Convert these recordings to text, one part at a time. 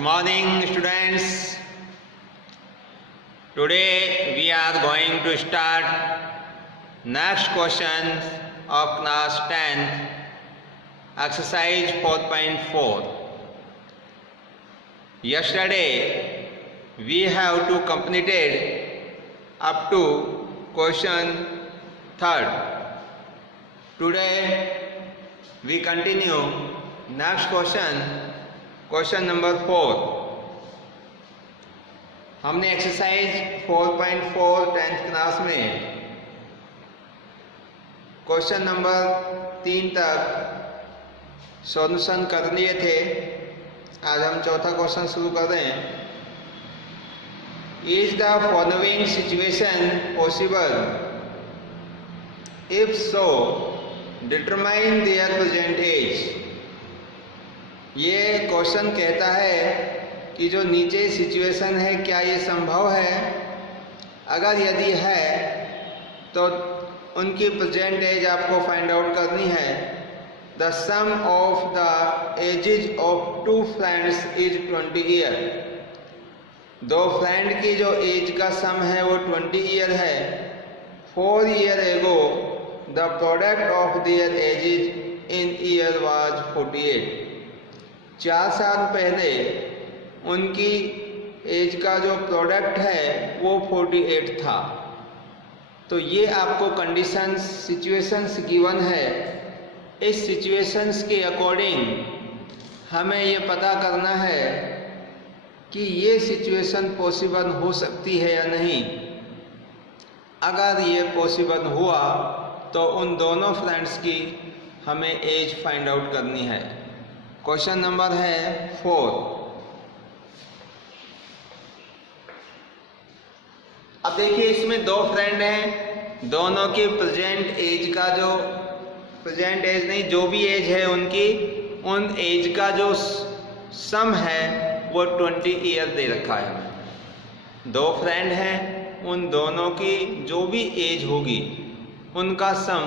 morning, students. Today we are going to start next question of class 10, exercise 4.4. Yesterday we have to completed up to question 3rd. Today we continue next question number 4. हमने exercise 4.4 10th class में question number 3 तक solution कर लिए थे। आज हम चौथा question शुरू कर रहे हैं। Is the following situation possible? If so determine their present age. ये क्वेश्चन कहता है कि जो नीचे सिचुएशन है क्या ये संभव है? अगर यदि है तो उनकी प्रेजेंट एज आपको फाइंड आउट करनी है। The sum of the ages of two friends is 20 year. दो फ्रेंड की जो एज का सम है वो 20 ईयर है। 4 year ago the product of their edges in year was 48। 4 साल पहले उनकी एज का जो प्रोडक्ट है वो 48 था। तो ये आपको कंडीशंस सिचुएशंस गिवन है। इस सिचुएशंस के अकॉर्डिंग हमें ये पता करना है कि ये सिचुएशन पॉसिबल हो सकती है या नहीं। अगर ये पॉसिबल हुआ तो उन दोनों फ्रेंड्स की हमें एज फाइंड आउट करनी है। क्वेश्चन नंबर है 4। अब देखिए इसमें दो फ्रेंड हैं, दोनों की प्रेजेंट एज का जो प्रेजेंट एज नहीं जो भी एज है उनकी उन एज का जो सम है वो 20 ईयर दे रखा है। दो फ्रेंड हैं, उन दोनों की जो भी एज होगी उनका सम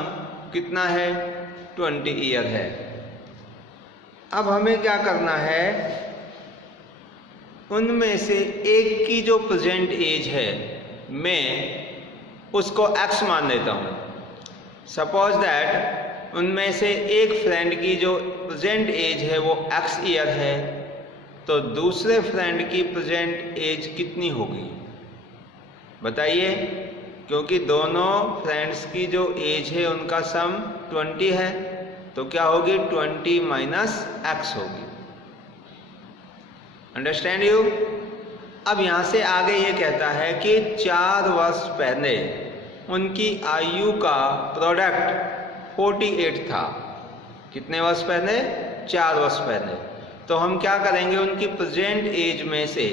कितना है? 20 ईयर है। अब हमें क्या करना है? उनमें से एक की जो प्रेजेंट एज है मैं उसको x मान लेता हूँ। सपोज दैट उनमें से एक फ्रेंड की जो प्रेजेंट एज है वो x ईयर है, तो दूसरे फ्रेंड की प्रेजेंट एज कितनी होगी बताइए? क्योंकि दोनों फ्रेंड्स की जो एज है उनका सम 20 है, तो क्या होगी? 20 माइनस x होगी। Understand you? अब यहाँ से आगे ये कहता है कि 4 वर्ष पहले उनकी आयु का प्रोडक्ट 48 था। कितने वर्ष पहले? 4 वर्ष पहले। तो हम क्या करेंगे? उनकी प्रेजेंट एज में से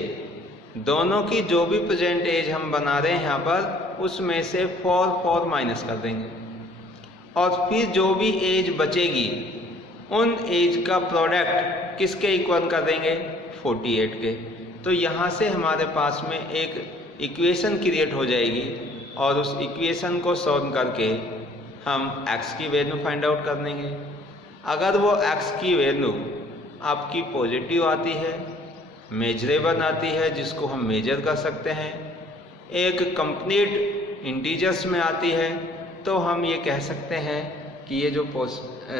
दोनों की जो भी प्रेजेंट एज हम बना रहे हैं यहाँ पर उसमें से 4 माइनस कर देंगे और फिर जो भी एज बचेगी उन एज का प्रोडक्ट किसके इक्वल कर देंगे? 48 के। तो यहाँ से हमारे पास में एक इक्वेशन क्रिएट हो जाएगी और उस इक्वेशन को सॉल्व करके हम x की वैल्यू फाइंड आउट कर देंगे। अगर वो x की वैल्यू आपकी पॉजिटिव आती है, मेजरेबल आती है जिसको हम मेजर कर सकते हैं, एक कंप्लीट इंटीजर्स में आती है, तो हम ये कह सकते हैं कि ये जो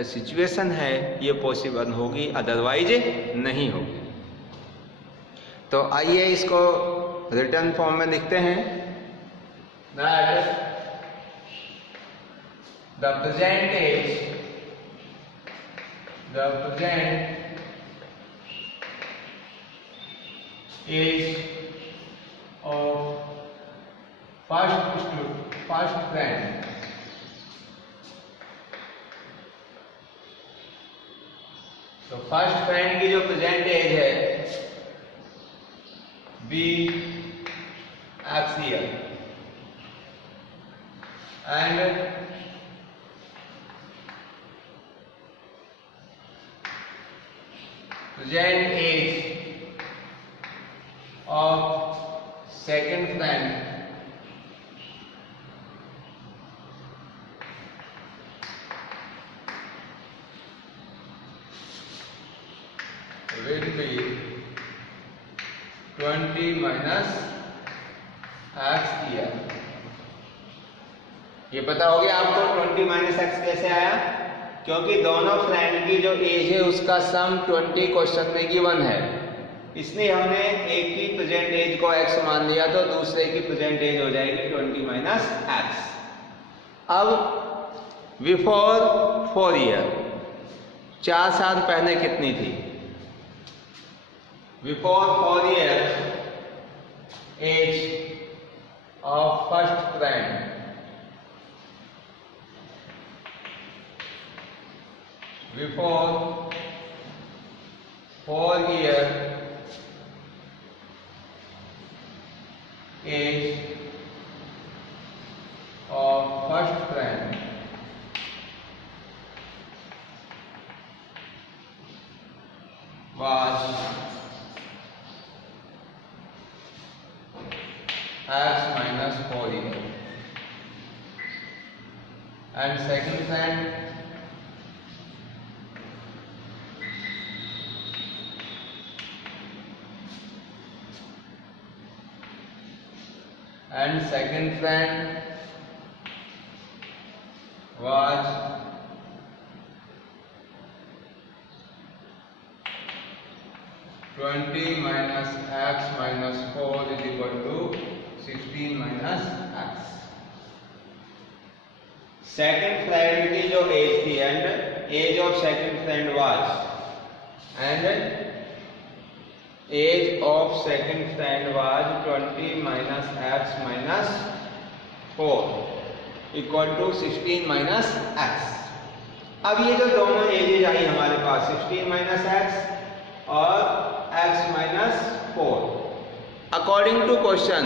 सिचुएशन है ये पॉसिबल होगी, अदरवाइज नहीं होगी। तो आइए इसको रिटर्न फॉर्म में लिखते हैं। That the present age of first friend तो फर्स्ट फ्रेंड की जो प्रेजेंट एज है be x year and present age of second friend will be 20 minus x किया। ये पता हो गया आपको 20 माइनस एक्स कैसे आया, क्योंकि दोनों फ्रेंड की जो एज है उसका सम 20 क्वेश्चन में गिवन है, इसलिए हमने एक की प्रेजेंट एज को x मान लिया तो दूसरे की प्रेजेंट एज हो जाएगी 20 माइनस एक्स। अब बिफोर 4 ईयर, 4 साल पहले कितनी थी? Before 4 year age of first friend before 4 year age of first friend was x minus 4 year, and second friend was 20 minus x minus 4 is equal to 16 minus x। Second friend की जो age थी and age of second friend was and age of second friend was 20 minus x minus 4 equal to 16 minus x. अब ये जो दोनों ages आई हमारे पास 16 माइनस एक्स और x minus 4, according to question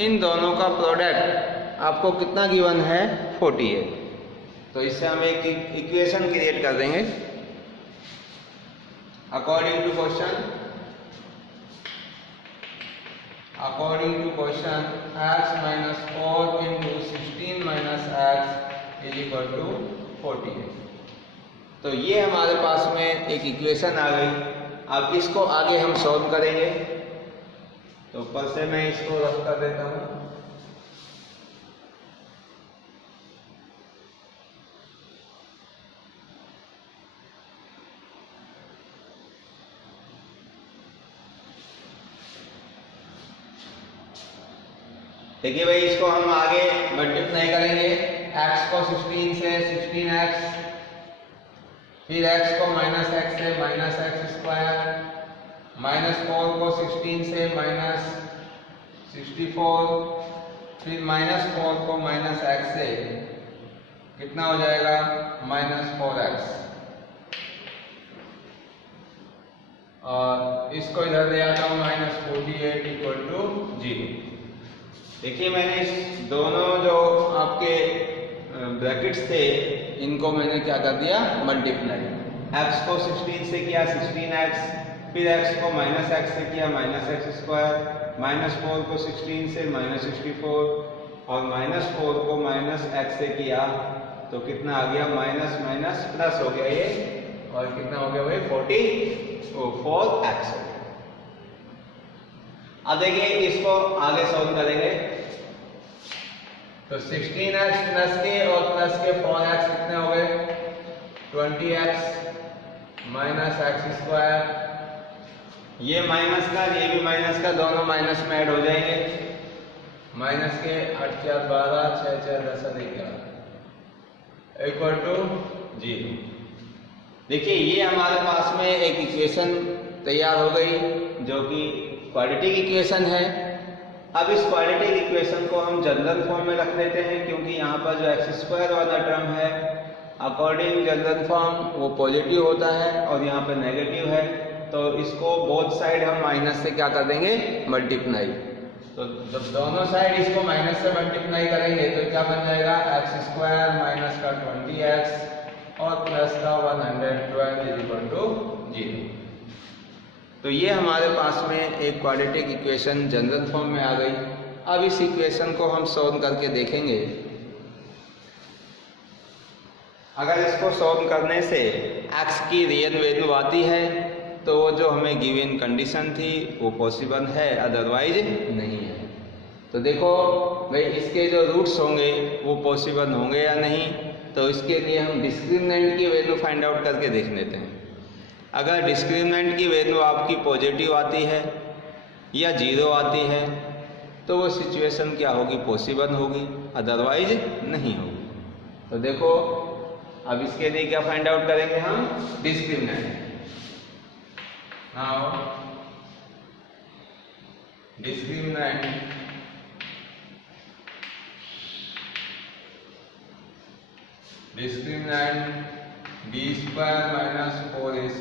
इन दोनों का प्रोडक्ट आपको कितना गिवन है? 48। तो इससे हम एक इक्वेशन क्रिएट कर देंगे according to question. According to question, x minus 4 into 16 minus x is equal to 48। तो ये हमारे पास में एक इक्वेशन आ गई। अब इसको आगे हम सॉल्व करेंगे, तो ऊपर से मैं इसको रख कर देता हूँ। देखिए भाई, इसको हम आगे मल्टीप्लाई करेंगे। x को 16 से 16x, फिर x को माइनस x से माइनस एक्स स्क्वायर, माइनस 4 को 16 से माइनस 64, फिर माइनस 4 को माइनस x से कितना हो जाएगा? माइनस 4x, और इसको इधर ले आता हूँ माइनस 48 इक्वल टू 0। देखिए, मैंने इस दोनों जो आपके ब्रैकेट्स थे इनको मैंने क्या कर दिया? मल्टीप्लाई। x को 16 से किया 16x, फिर x को माइनस x से किया माइनस एक्स स्क्वायर, माइनस 4 को 16 से माइनस 64, और माइनस 4 को माइनस x से किया तो कितना आ गया? माइनस माइनस प्लस हो गया ये, और कितना हो गया भाई? 4x हो गया। अब देखिए, इसको आगे सॉल्व करेंगे तो 16x प्लस के और प्लस के 4x कितने हो गए? 20x माइनस एक्स स्क्वायर, ये माइनस का ये भी माइनस का, दोनों माइनस में ऐड हो जाएंगे। माइनस के 8 4 12 6 4 10 11 इक्वल टू 0। देखिए, ये हमारे पास में एक इक्वेशन तैयार हो गई जो कि क्वाड्रेटिक इक्वेशन है। अब इस क्वाड्रेटिक इक्वेशन को हम जनरल फॉर्म में रख लेते हैं, क्योंकि यहाँ पर जो एक्स स्क्वायर वाला टर्म है अकॉर्डिंग जनरल फॉर्म वो पॉजिटिव होता है और यहाँ पर नेगेटिव है, तो इसको बोथ साइड हम माइनस से क्या कर देंगे? मल्टीप्लाई। तो जब दोनों साइड इसको माइनस से मल्टीप्लाई करेंगे तो क्या बन जाएगा? एक्स स्क्वायर माइनस का 20x और प्लस का 112 इज इक्वल टू 0। तो ये हमारे पास में एक क्वाड्रेटिक इक्वेशन जनरल फॉर्म में आ गई। अब इस इक्वेशन को हम सॉल्व करके देखेंगे। अगर इसको सॉल्व करने से x की रियल वैल्यू आती है तो वो जो हमें गिवन कंडीशन थी वो पॉसिबल है, अदरवाइज नहीं है। तो देखो भाई इसके जो रूट्स होंगे वो पॉसिबल होंगे या नहीं, तो इसके लिए हम डिस्क्रिमिनेंट की वैल्यू फाइंड आउट करके देख लेते हैं। अगर डिस्क्रिमिनेंट की वैल्यू आपकी पॉजिटिव आती है या 0 आती है तो वो सिचुएशन क्या होगी, पॉसिबल होगी, अदरवाइज नहीं होगी। तो देखो अब इसके लिए क्या फाइंड आउट करेंगे हम, discriminant. Now discriminant b square minus 4ac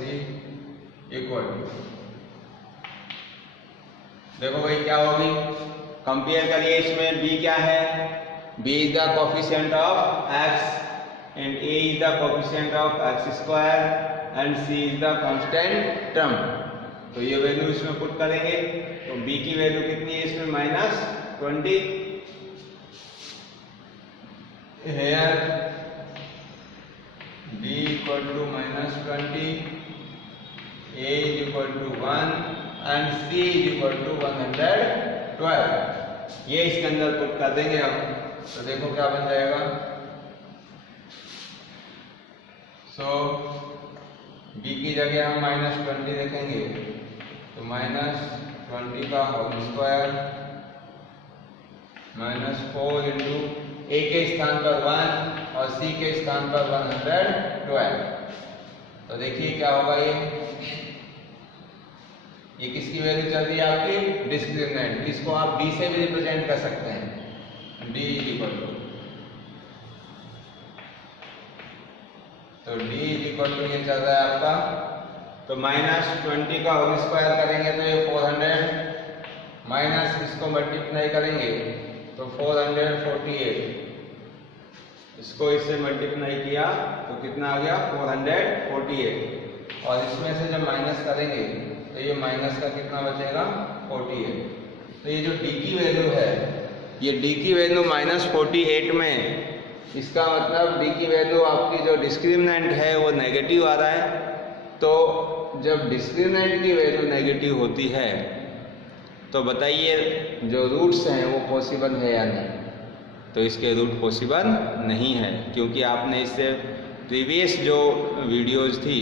equal to, देखो भाई क्या होगी, कंपेयर करिए इसमें b क्या है, b is the coefficient of x and a is the coefficient of x square and c is the constant term। तो ये वैल्यू इसमें पुट करेंगे तो b की वैल्यू कितनी है इसमें, -20। here b equal to -20, a is equal to 1 and c is equal to 112। ये इसके अंदर पुट कर देंगे हम, तो देखो क्या बन जाएगा। सो b की जगह हम -20 रखेंगे तो -20 का होल स्क्वायर -4 इंटू a के स्थान पर 1 और c के स्थान पर 112। तो देखिए क्या होगा, ये किसकी वैल्यू चल रही है आपकी, डिस्क्रिमिनेंट। इसको आप d से भी रिप्रेजेंट कर सकते हैं, d इक्वल टू, तो d इक्वल टू ये चल रहा है आपका, तो -20 का होल स्क्वायर करेंगे तो ये 400 माइनस इसको मल्टीप्लाई करेंगे तो 448, इसको इससे मल्टीप्लाई किया तो कितना आ गया 448, और इसमें से जब माइनस करेंगे तो ये माइनस का कितना बचेगा 48। तो ये जो d की वैल्यू है, ये d की वैल्यू -48 में, इसका मतलब d की वैल्यू आपकी जो डिस्क्रिमिनेंट है वो नेगेटिव आ रहा है। तो जब डिस्क्रिमिनेंट की वैल्यू नेगेटिव होती है तो बताइए जो रूट्स हैं वो पॉसिबल है या नहीं, तो इसके रूट पॉसिबल नहीं है, क्योंकि आपने इससे प्रीवियस जो वीडियोस थी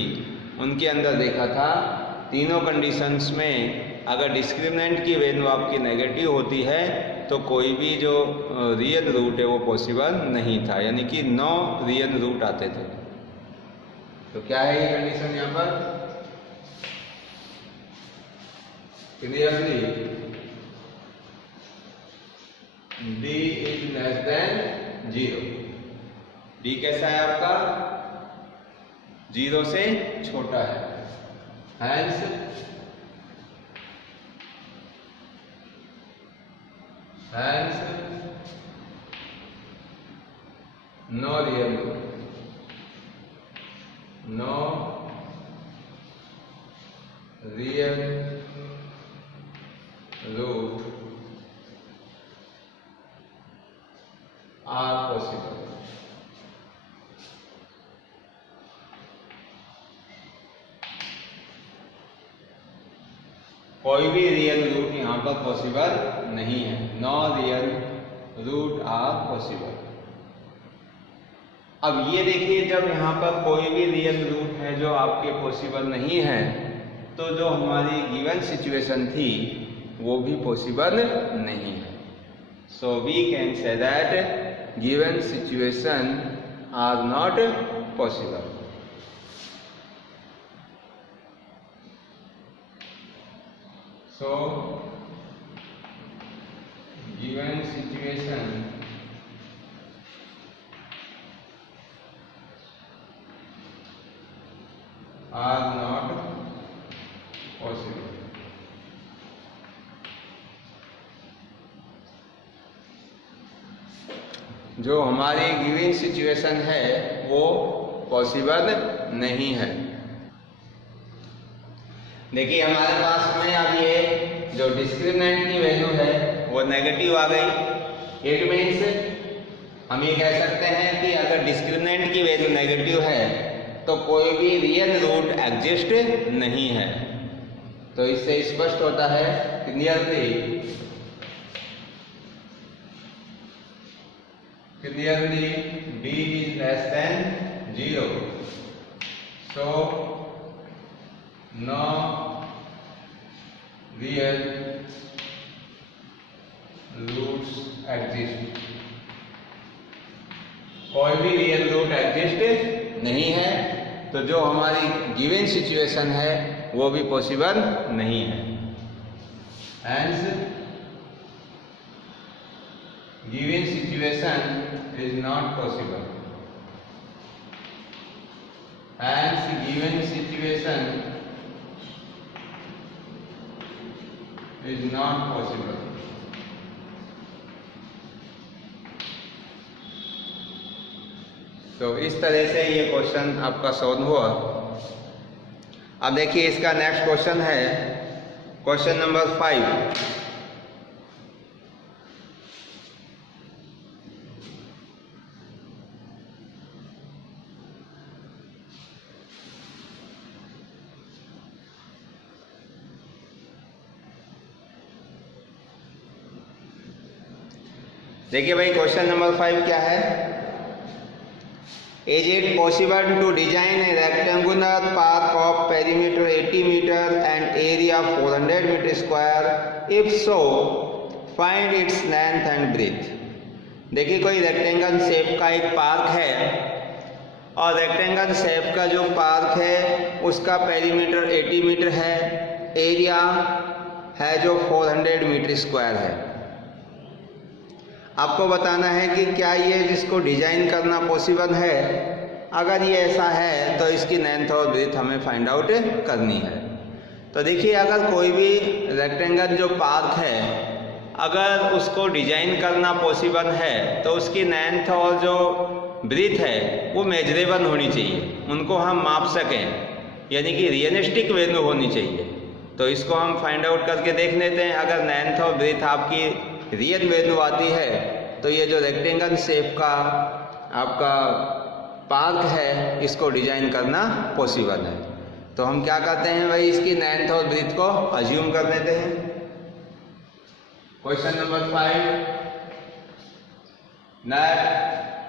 उनके अंदर देखा था तीनों कंडीशंस में अगर डिस्क्रिमिनेंट की वैल्यू आपकी नेगेटिव होती है तो कोई भी जो रियल रूट है वो पॉसिबल नहीं था, यानी कि 9 रियल रूट आते थे। तो क्या है ये कंडीशन यहाँ पर, clearly d is less than 0। d कैसा है आपका, 0 से छोटा है, hence no real root, no real root are possible. कोई भी रियल रूट यहाँ पर पॉसिबल नहीं है, no real root are possible. अब ये देखिए जब यहाँ पर कोई भी रियल रूट है जो आपके पॉसिबल नहीं है तो जो हमारी गिवन सिचुएशन थी वो भी पॉसिबल नहीं है। So we can say that given situation are not possible. So given situation are not possible। जो हमारी गिवन सिचुएशन है वो पॉसिबल नहीं है। देखिए हमारे पास में अब ये जो डिस्क्रिमिनेंट की वैल्यू है वो नेगेटिव आ गई। इट मीन्स हम ये कह सकते हैं कि अगर डिस्क्रिमिनेंट की वैल्यू नेगेटिव है तो कोई भी रियल रूट एग्जिस्ट नहीं है। तो इससे स्पष्ट होता है clearly b is less than 0, so no real roots exist, कोई भी रियल रूट एग्जिस्ट नहीं है, तो जो हमारी गिवन सिचुएशन है वो भी पॉसिबल नहीं है। Hence given situation is not possible. Hence given situation is not possible. तो इस तरह से ये क्वेश्चन आपका सॉल्व हुआ। अब देखिए इसका नेक्स्ट क्वेश्चन है क्वेश्चन नंबर 5। देखिए भाई क्वेश्चन नंबर 5 क्या है? Is it possible to design a rectangular park of perimeter 80 meter and area 400 meter square? If so, find its length and breadth. देखिए कोई रेक्टेंगल शेप का एक पार्क है और रेक्टेंगल शेप का जो पार्क है उसका पेरीमीटर 80 मीटर है, एरिया है जो 400 मीटर स्क्वायर है। आपको बताना है कि क्या ये जिसको डिजाइन करना पॉसिबल है। अगर ये ऐसा है तो इसकी लेंथ और ब्रेथ हमें फाइंड आउट करनी है। तो देखिए अगर कोई भी रेक्टेंगल जो पार्क है अगर उसको डिजाइन करना पॉसिबल है तो उसकी लेंथ और जो ब्रेथ है वो मेजरेबल होनी चाहिए, उनको हम माप सकें, यानी कि रियलिस्टिक वैल्यू होनी चाहिए। तो इसको हम फाइंड आउट करके देख लेते हैं। अगर लेंथ और ब्रेथ आपकी रियल वैल्यू आती है तो ये जो रेक्टेंगल शेप का आपका पार्क है इसको डिजाइन करना पॉसिबल है। तो हम क्या करते हैं भाई, इसकी लेंथ और ब्रेथ को अज्यूम कर लेते हैं। Question number 5,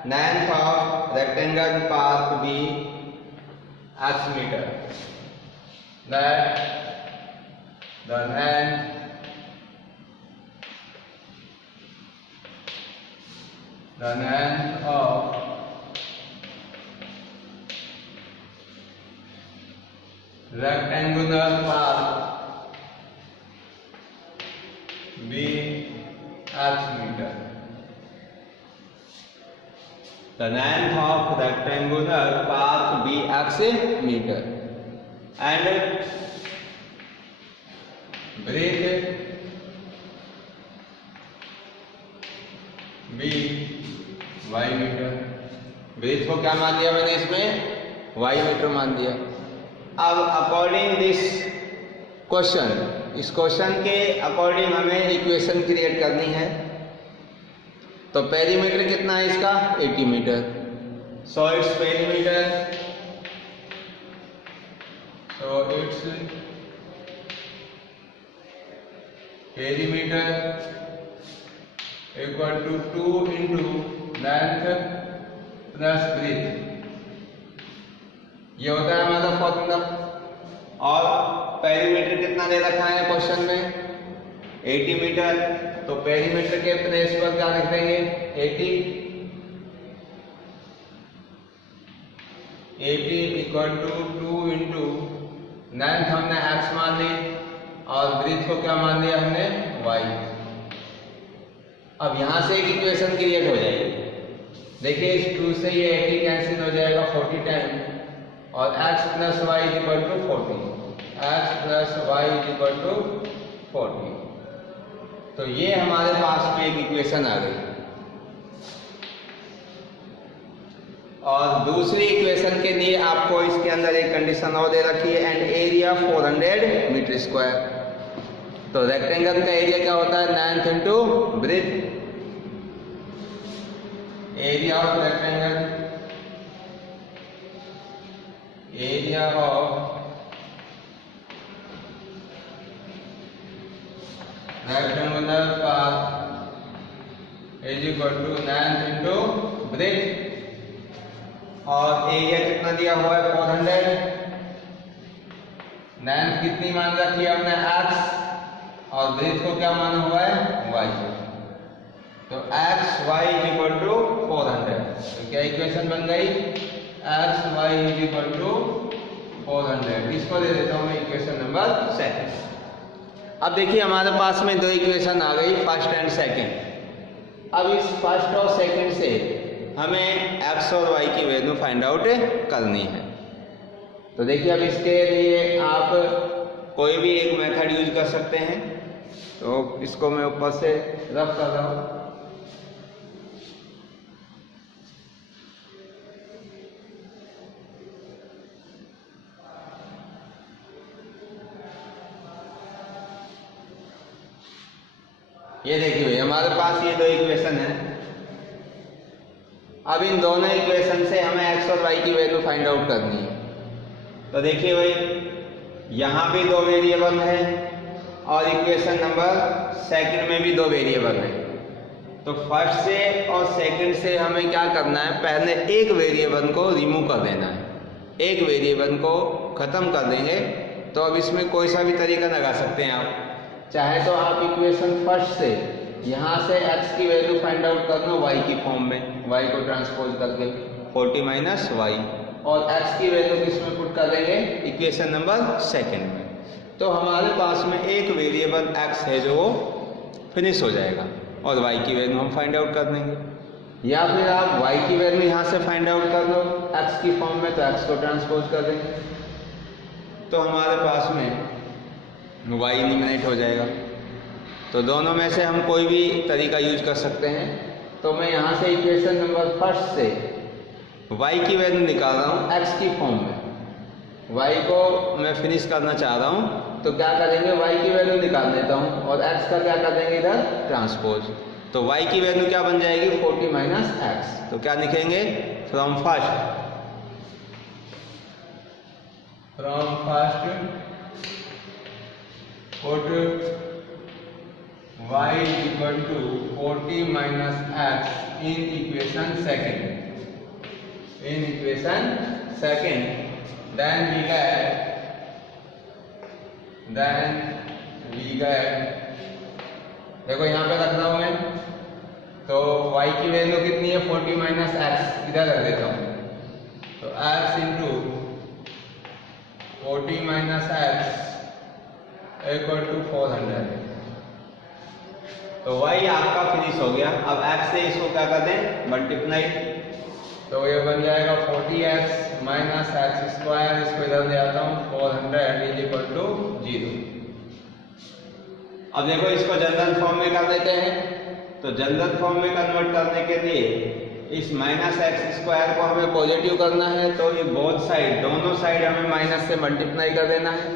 length of rectangle park be x metre, that the length of rectangular park be x meter. The length of rectangular park be x meter and breadth be y metre. Breadth को क्या मान दिया मैंने इसमें? y metre मान दिया। अब according this question, इस क्वेश्चन के अकॉर्डिंग हमें इक्वेशन क्रिएट करनी है। तो पेरीमीटर कितना है इसका? 80 metre. So its perimeter, so its perimeter equal to 2 into length plus breadth, ये होता है हमारा फॉर्मूला। और पेरीमीटर कितना दे रखा है क्वेश्चन में? 80 मीटर। तो पेरीमीटर के प्लेस पर क्या लिख देंगे? 80 इक्वल टू 2 इंटू लेंथ हमने x मान ली और ब्रेथ को क्या मान लिया हमने? y। अब यहां से एक इक्वेशन क्रिएट हो जाएगी। देखिए इस 2 से ये 80 कैंसिल हो जाएगा 40 टाइम और x plus y is equal to 40, x plus y is equal to 40। तो ये हमारे पास में एक इक्वेशन आ गई। और दूसरी इक्वेशन के लिए आपको इसके अंदर एक कंडीशन और दे रखी है, एंड एरिया 400 मीटर स्क्वायर। तो रेक्टेंगल का एरिया क्या होता है? Length into breadth. Area of rectangle, area of general path is equal to length into breadth, और एरिया कितना दिया हुआ है 400, लेंथ कितनी मान रखी है हमने x, और ब्रेथ को क्या माना हुआ है y। तो x y is equal to 400, तो क्या इक्वेशन बन गई x y is equal to 400। इसको दे देता हूं मैं इक्वेशन नंबर 2। अब देखिए हमारे पास में दो इक्वेशन आ गई, फर्स्ट एंड सेकंड। अब इस फर्स्ट और सेकंड से हमें x और y की वैल्यू फाइंड आउट करनी है। तो देखिए अब इसके लिए आप कोई भी एक मेथड यूज कर सकते हैं। तो इसको मैं ऊपर से रफ कर रहा हूं। ये देखिए भाई हमारे पास ये दो इक्वेशन है। अब इन दोनों इक्वेशन से हमें x और y की वैल्यू फाइंड आउट करनी है। तो देखिए भाई यहाँ भी दो वेरिएबल है और इक्वेशन नंबर सेकंड में भी दो वेरिएबल है। तो फर्स्ट से और सेकंड से हमें क्या करना है, पहले एक वेरिएबल को रिमूव कर देना है, एक वेरिएबल को खत्म कर देंगे। तो अब इसमें कोई सा भी तरीका लगा सकते हैं आप, चाहे तो आप इक्वेशन फर्स्ट से यहाँ से x की वैल्यू फाइंड आउट करना y की फॉर्म में, y को ट्रांसपोज करके 40 माइनस y, और x की वैल्यू किसमें पुट कर देंगे इक्वेशन नंबर सेकंड में। तो हमारे पास में एक वेरिएबल x है जो वो फिनिश हो जाएगा, और y की वैल्यू हम फाइंड आउट कर देंगे। या फिर आप y की वैल्यू यहाँ से फाइंड आउट कर लो x की फॉर्म में, तो x को ट्रांसपोज कर देंगे, तो हमारे पास में y एलिमिनेट हो जाएगा। तो दोनों में से हम कोई भी तरीका यूज कर सकते हैं। तो मैं यहाँ से इक्वेशन नंबर फर्स्ट से y की वैल्यू निकाल रहा हूँ x की फॉर्म में, y को मैं फिनिश करना चाह रहा हूँ। तो क्या करेंगे, y की वैल्यू निकाल देता हूँ और x का क्या कर देंगे इधर ट्रांसपोज। तो y की वैल्यू क्या बन जाएगी 40 माइनस x। तो क्या लिखेंगे, from first put y is equal to 40 minus x in equation second, then we get देखो यहाँ पे रख रहा हूँ मैं। तो y की वैल्यू कितनी है 40 माइनस x, इधर रख देता हूँ। तो x into 40 minus x equal to 400। तो y आपका फिनिश हो गया। अब x से इसको क्या कर दें, मल्टीप्लाई। तो ये बन जाएगा 40x माइनस एक्स स्क्वायर, इसको इधर ले आता हूँ 400 इज इक्वल टू 0। अब देखो इसको जनरल फॉर्म में कर देते हैं। तो जनरल फॉर्म में कन्वर्ट करने के लिए इस माइनस एक्स स्क्वायर को हमें पॉजिटिव करना है। तो ये बोथ साइड, दोनों साइड हमें माइनस से मल्टीप्लाई कर देना है।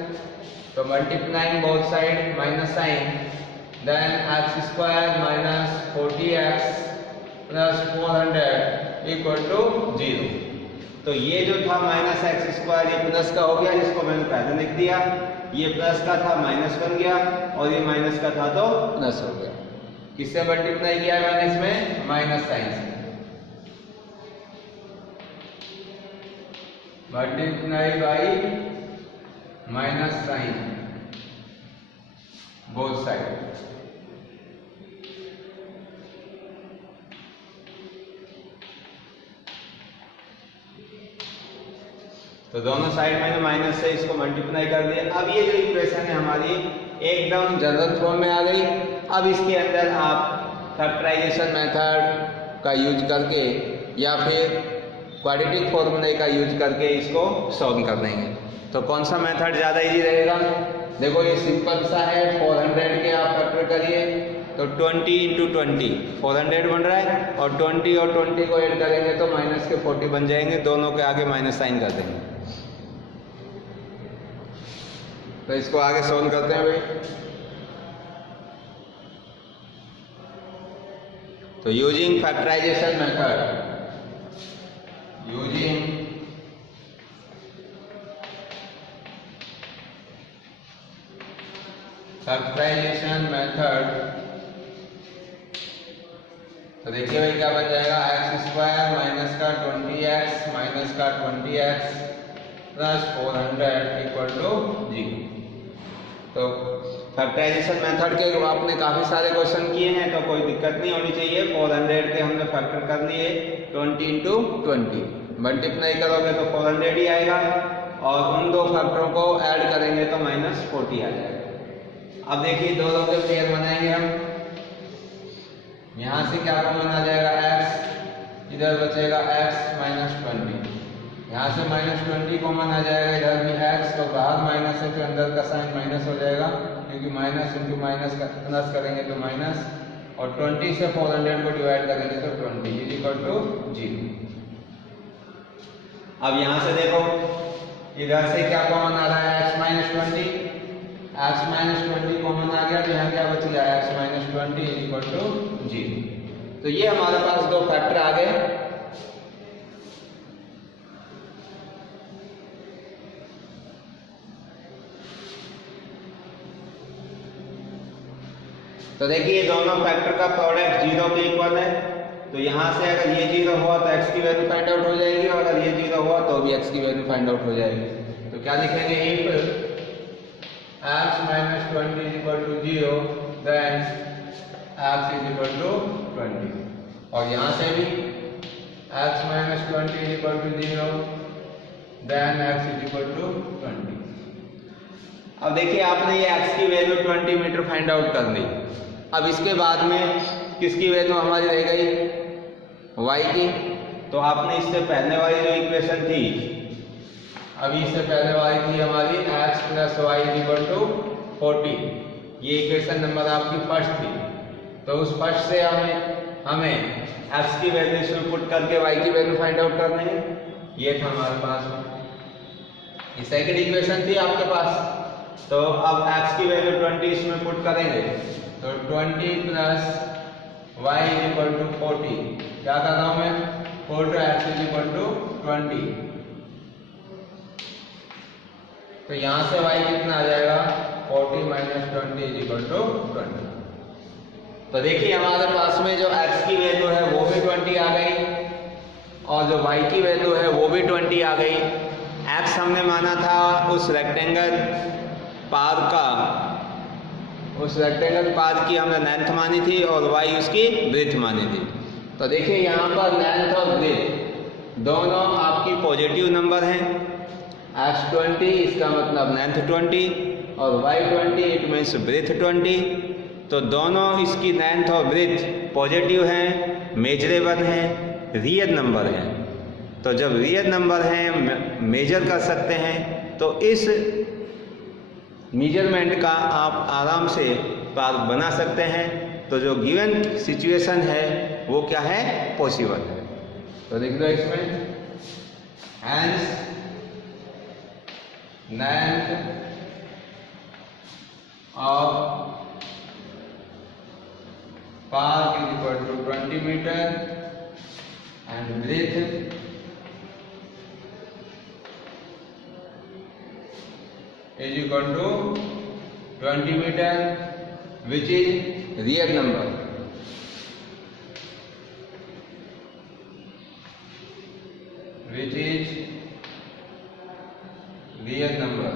तो multiplying both side minus sign, then x square minus 40x plus 400 equal to 0। तो ये जो था माइनस एक्स स्क्वायर ये प्लस का हो गया, जिसको मैंने पहले लिख दिया। ये प्लस का था माइनस बन गया, और ये माइनस का था तो प्लस हो गया। किससे मल्टीप्लाई किया मैंने इसमें, माइनस साइन से। Multiply by minus sign both side. तो दोनों साइड मैंने माइनस से इसको मल्टीप्लाई कर दिया। अब ये जो इक्वेशन है हमारी एकदम जनरल फॉर्म में आ गई। अब इसके अंदर आप फैक्टराइजेशन मेथड का यूज करके या फिर क्वाड्रेटिक फॉर्मूले का यूज करके इसको सॉल्व कर देंगे। तो कौन सा मेथड ज़्यादा इजी रहेगा, देखो ये सिंपल सा है। 400 के आप फैक्टर करिए तो 20 इंटू 20 400 बन रहा है, और 20 और 20 को ऐड करेंगे तो माइनस के 40 बन जाएंगे। दोनों के आगे माइनस साइन कर देंगे। तो इसको आगे सोल्व करते हैं भाई। तो using factorization method, factorization method तो देखिए भाई क्या बन जाएगा, एक्स स्क्वायर माइनस का 20x माइनस का 20x प्लस 400 इक्वल टू 0। तो फैक्टराइजेशन मेथड के आपने काफ़ी सारे क्वेश्चन किए हैं तो कोई दिक्कत नहीं होनी चाहिए। 400 के हमने फैक्टर कर लिए 20 इंटू 20, मल्टीप्लाई करोगे तो 400 ही आएगा और उन दो फैक्टरों को ऐड करेंगे तो -40 आ जाएगा। अब देखिए दोनों के पेयर बनाएंगे हम। यहाँ से क्या कॉमन आ जाएगा, x, इधर बचेगा x माइनस 20, यहाँ से -20 कॉमन आ जाएगा, इधर भी x, तो बाहर माइनस है तो अंदर का साइन माइनस हो जाएगा, क्योंकि माइनस इंटू माइनस का प्लस करेंगे तो माइनस, और 20 से 400 को डिवाइड करेंगे तो 20 इज इक्वल टू 0। अब यहाँ से देखो इधर से क्या कॉमन आ रहा है, x माइनस 20 कॉमन आ गया, तो यहाँ क्या बच गया, x minus 20 is equal to 0। तो ये हमारे पास दो फैक्टर आ गए। तो देखिए दोनों फैक्टर का प्रोडक्ट 0 के इक्वल है, तो यहाँ से अगर ये 0 हुआ तो x की वैल्यू फाइंड आउट हो जाएगी, और अगर ये 0 हुआ तो भी x की वैल्यू फाइंड आउट हो जाएगी। तो क्या लिखेंगे, if x minus 20 is equal to 0 then x is equal to 20, और यहाँ से भी x minus 20 is equal to 0 then x is equal to 20। अब देखिए आपने ये x की वैल्यू 20 मीटर फाइंड आउट कर ली। अब इसके बाद में किसकी वैल्यू हमारी रह गई, y की। तो आपने इससे पहले वाली जो इक्वेशन थी, अभी इससे पहले वाली थी हमारी x plus y equal to 40, ये इक्वेशन नंबर आपकी फर्स्ट थी। तो उस फर्स्ट से हमें x की वैल्यू इसमें पुट करके y की वैल्यू फाइंड आउट करनी है, ये था हमारे पास। ये सेकंड इक्वेशन थी आपके पास। तो अब x की वैल्यू 20 इसमें पुट करेंगे, तो 20 प्लस y इक्वल टू 40, क्या कर रहा हूं मैं, 4 x इक्वल टू 20। तो यहां से y कितना आ जाएगा, 40 माइनस 20 इक्वल टू 20। तो देखिए हमारे पास में जो x की वैल्यू है वो भी 20 आ गई, और जो y की वैल्यू है वो भी 20 आ गई। x हमने माना था उस रेक्टेंगल पार की हमने लेंथ मानी थी, और y उसकी ब्रेथ मानी थी। तो देखिए यहाँ पर लेंथ और ब्रेथ दोनों आपकी पॉजिटिव नंबर हैं। x 20 इसका मतलब लेंथ 20, और y 20 इट मीन्स ब्रेथ 20। तो दोनों इसकी लेंथ और ब्रेथ पॉजिटिव हैं, मेजरेबल हैं, रियल नंबर हैं। तो जब रियल नंबर हैं, मेजर कर सकते हैं, तो इस मेजरमेंट का आप आराम से पार्क बना सकते हैं। तो जो गिवन सिचुएशन है वो क्या है, पॉसिबल है। तो देख लो इसमें, hence length of park is equal to 20 metre and breadth is equal to 20 meter, which is real number. Which is real number.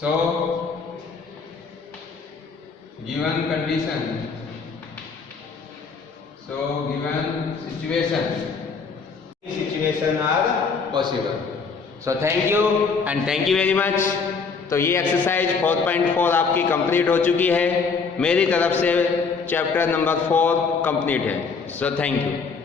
So, given condition, given situation are possible. So thank you and thank you very much. तो ये exercise 4.4 आपकी complete हो चुकी है। मेरी तरफ से chapter number 4 complete है। So thank you.